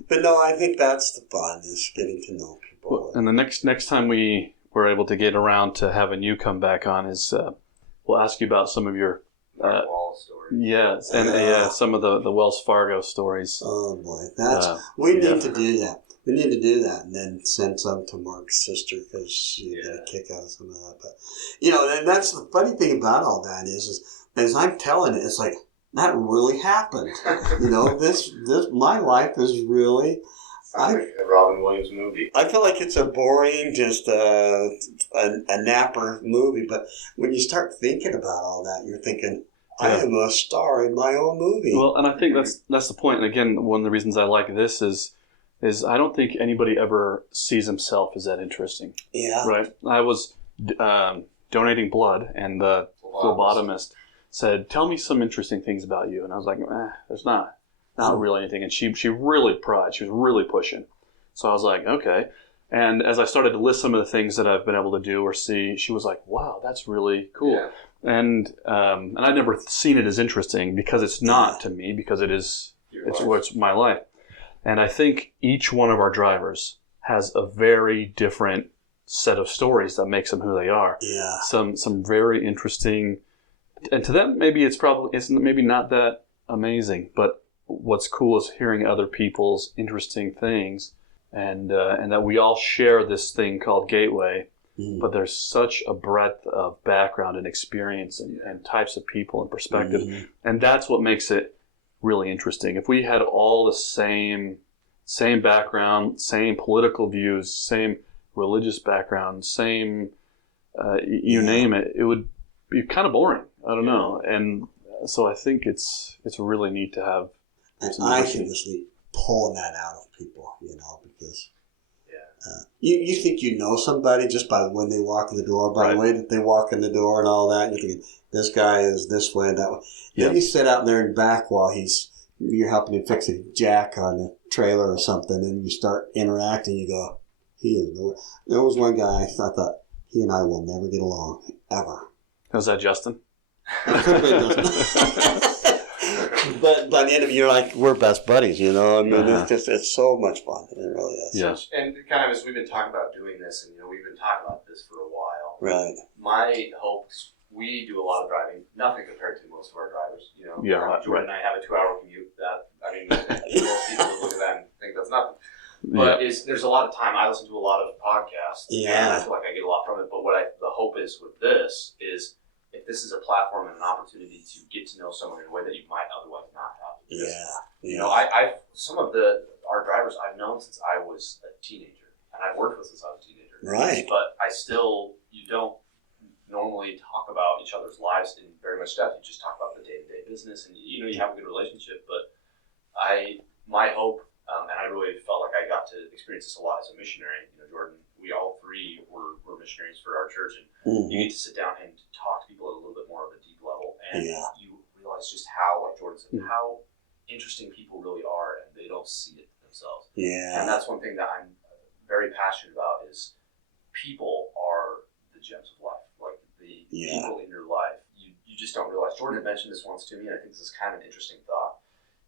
But no, I think that's the fun, is getting to know people. And the next time we were able to get around to having you come back on is we'll ask you about some of your wall stories. Yes, and some of the Wells Fargo stories. Oh boy, we need to do that. We need to do that and then send some to Mark's sister because she got a kick out of some of that. But and that's the funny thing about all that is as I'm telling it, it's like that really happened. This my life is really. Sounds like a Robin Williams movie. I feel like it's a boring, just a napper movie. But when you start thinking about all that, you're thinking, I am a star in my own movie. Well, and I think that's the point. And again, one of the reasons I like this is I don't think anybody ever sees himself as that interesting. Yeah. Right? I was donating blood, and the phlebotomist said, tell me some interesting things about you. And I was like, there's not really anything. And she really pried. She was really pushing. So I was like, okay. And as I started to list some of the things that I've been able to do or see, she was like, wow, that's really cool. Yeah. And I'd never seen it as interesting because it's not to me, because it's my life. And I think each one of our drivers has a very different set of stories that makes them who they are. Yeah. Some very interesting, and to them maybe it's maybe not that amazing, but what's cool is hearing other people's interesting things, and that we all share this thing called Gateway. But there's such a breadth of background and experience and types of people and perspectives. And that's what makes it really interesting. If we had all the same background, same political views, same religious background, same you name it, it would be kind of boring. I don't know. And so I think it's really neat to have. And I can just be pulling that out of people, because you think you know somebody just by when they walk in the door, by the way that they walk in the door and all that. And you're thinking, this guy is this way and that way. Then you sit out there in back while you're helping him fix a jack on a trailer or something, and you start interacting. You go, he is no. There was one guy I thought he and I will never get along ever. Was that Justin? It could have been Justin. But by the end of it, you're like, we're best buddies, it's so much fun. It really is. Yes. And kind of as we've been talking about doing this, and we've been talking about this for a while. Right. My hope is we do a lot of driving, nothing compared to most of our drivers. Jordan and I have a 2-hour commute. Most people look at that and think that's nothing. But there's a lot of time. I listen to a lot of podcasts. Yeah. And I feel like I get a lot from it. But the hope is with this is, if this is a platform and an opportunity to get to know someone in a way that you might otherwise not have. I've some of our drivers I've known since I was a teenager, and I've worked with since I was a teenager. Right. But you don't normally talk about each other's lives in very much depth. You just talk about the day-to-day business, and you have a good relationship. But my hope, and I really felt like I got to experience this a lot as a missionary. Jordan, we all three were missionaries for our church, and you get to sit down and talk to people at a little bit more of a deep level, and you realize just how, like Jordan said, how interesting people really are, and they don't don't see it themselves. Yeah. And that's one thing that I'm very passionate about is people are the gems of life. Like the people in your life, you just don't realize. Jordan had mentioned this once to me, and I think this is kind of an interesting thought,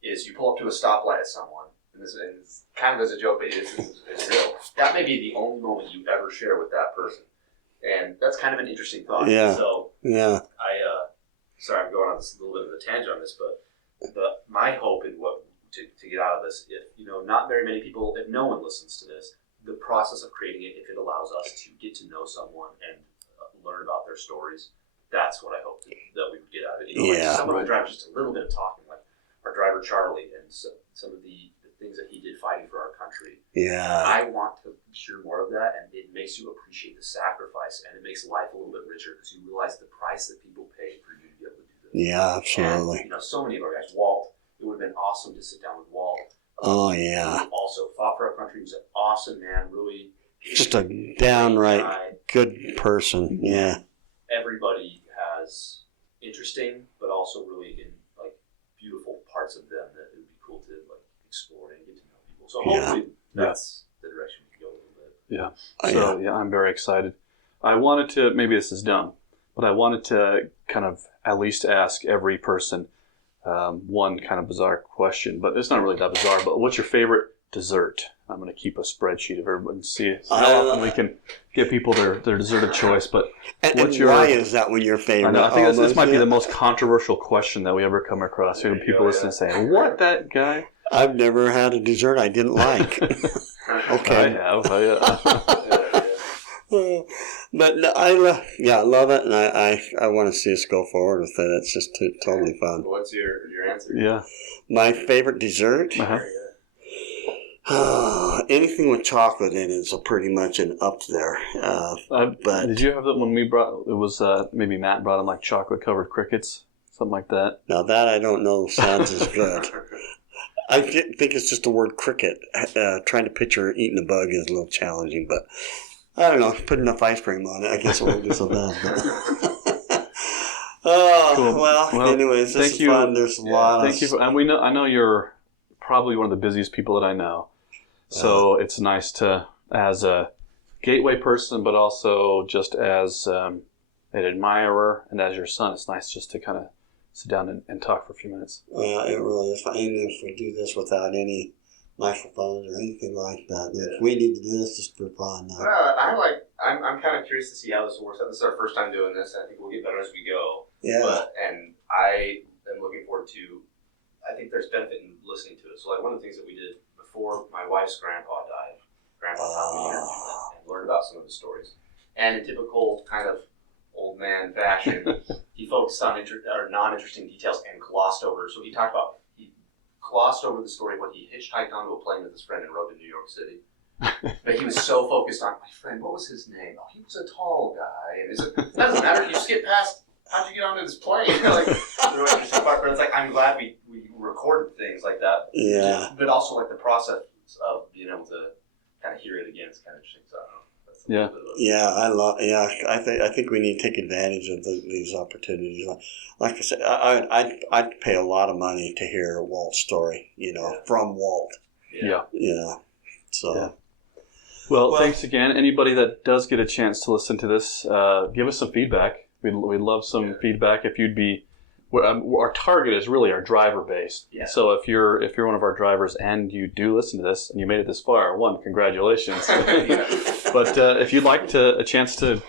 is you pull up to a stoplight at someone, and it's kind of as a joke, but it's real. That may be the only moment you ever share with that person. And that's kind of an interesting thought. Yeah. So sorry, I'm going on this little bit of a tangent on this, but my hope in what to get out of this, if not very many people, if no one listens to this, the process of creating it, if it allows us to get to know someone and learn about their stories, that's what I hope that we would get out of it. Like some of the drivers, just a little bit of talking, like our driver Charlie, and some of the things that he did fighting for our country. Yeah. I want to hear more of that, and it makes you appreciate the sacrifice, and it makes life a little bit richer because you realize the price that people pay for you to be able to do this. Yeah, absolutely. And, so many of our guys, Walt, it would have been awesome to sit down with Walt. Oh, yeah. Who also fought for our country. He was an awesome man, really. Just a downright good person. Yeah. Everybody has interesting, but also really beautiful parts of them that it would be cool to explore and get to know people. So hopefully that's the direction we can go a little bit. Yeah. So I'm very excited. I wanted to, maybe this is dumb, but I wanted to kind of at least ask every person one kind of bizarre question, but it's not really that bizarre, but what's your favorite dessert? I'm going to keep a spreadsheet of everybody and see how often we can give people their dessert of choice. But why is that one your favorite? I know. I think this might be the most controversial question that we ever come across. People listening saying, "What, that guy?" I've never had a dessert I didn't like. Okay. I have. But no, I love it, and I want to see us go forward with it. It's just totally fun. What's your answer? Yeah. My favorite dessert? Anything with chocolate in it is pretty much an up there. But did you have that when we brought? It was maybe Matt brought in like chocolate covered crickets, something like that. Now that I don't know sounds as good. I think it's just the word cricket. Trying to picture eating a bug is a little challenging, but I don't know. Put enough ice cream on it, I guess it won't be so bad. Cool. Well, anyways, this is fun. There's a lot of... Thank you. And I know you're probably one of the busiest people that I know. So it's nice to, as a Gateway person, but also just as an admirer and as your son, it's nice just to kind of sit down and talk for a few minutes. It really is fun. And if we do this without any microphones or anything like that, if we need to do this just for fun. I'm kind of curious to see how this works out. This is our first time doing this, and I think we'll get better as we go. Yeah. And I am looking forward to, I think there's benefit in listening to it. So one of the things that we did before my wife's grandpa died, Grandpa taught me to interview them and learn about some of the stories. And in typical kind of old man fashion, he focused on non-interesting details and glossed over. So he glossed over the story when he hitchhiked onto a plane with his friend and rode to New York City. But he was so focused on, my friend, what was his name? Oh, he was a tall guy. And that doesn't matter. You just get past, how'd you get onto this plane? The really interesting part. But it's I'm glad we recorded things like that. Yeah. But also the process of being able to kind of hear it again is kind of interesting. So I don't know. I think we need to take advantage of these opportunities. Like I said, I'd pay a lot of money to hear Walt's story, from Walt. Yeah. So. Yeah. Well, thanks again. Anybody that does get a chance to listen to this, give us some feedback. We'd love some feedback. If you'd be, our target is really our driver base. Yeah. So if you're one of our drivers and you do listen to this and you made it this far, congratulations. But if you'd like a chance to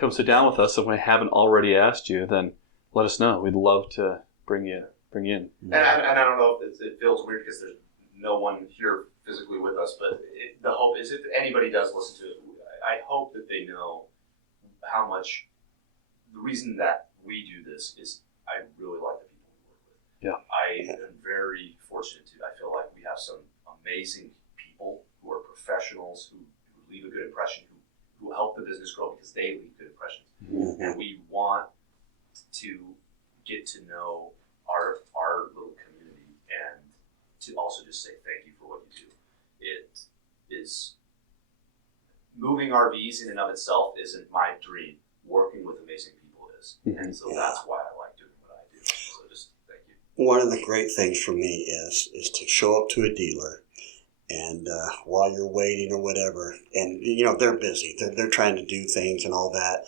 come sit down with us, if we haven't already asked you, then let us know. We'd love to bring you in. And I don't know if it feels weird because there's no one here physically with us, but the hope is if anybody does listen to it, I hope that they know how much the reason that we do this is I really like the people we work with. Yeah. I am very fortunate I feel like we have some amazing people who are professionals who leave a good impression, who help the business grow because they leave good impressions. Mm-hmm. And we want to get to know our little community and to also just say thank you for what you do. It is moving RVs in and of itself isn't my dream. Working with amazing people is. Mm-hmm. And so that's why I like doing what I do. So just thank you. one of the great things for me is to show up to a dealer, and while you're waiting or whatever, and they're busy, they're trying to do things and all that,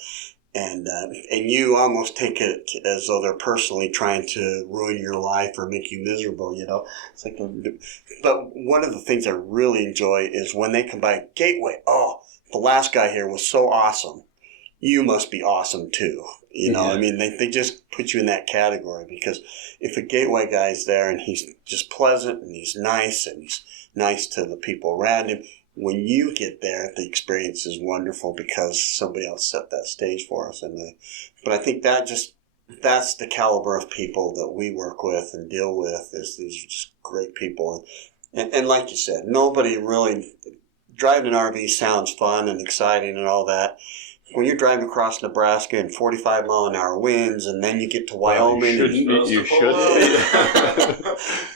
and you almost take it as though they're personally trying to ruin your life or make you miserable. It's like, but one of the things I really enjoy is when they come by Gateway. Oh, the last guy here was so awesome. You must be awesome too. I mean, they just put you in that category, because if a Gateway guy's there and he's just pleasant and he's nice to the people around him, when you get there, the experience is wonderful because somebody else set that stage for us. But I think that's the caliber of people that we work with and deal with, is these just great people. And like you said, nobody really, driving an RV sounds fun and exciting and all that. When you're driving across Nebraska in 45-mile-an-hour winds, and then you get to Wyoming, you should.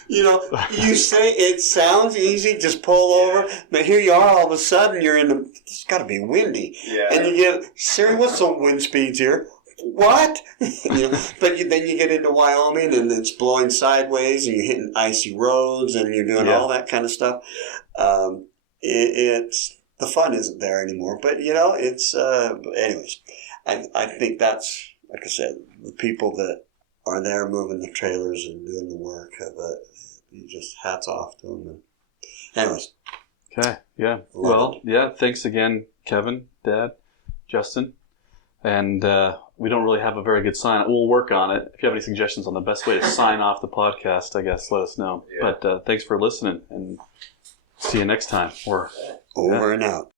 You say it sounds easy, just pull over, but here you are. All of a sudden, it's got to be windy, and you get, Siri, what's the wind speeds here? What? But then you get into Wyoming, and it's blowing sideways, and you're hitting icy roads, and you're doing all that kind of stuff. The fun isn't there anymore, but it's anyways. I think that's, like I said, the people that are there moving the trailers and doing the work. You just hats off to them. And anyways. Okay. Yeah. Well, yeah. Thanks again, Kevin, Dad, Justin, and we don't really have a very good sign. We'll work on it. If you have any suggestions on the best way to sign off the podcast, I guess let us know. Yeah. But thanks for listening, and see you next time. Over and out.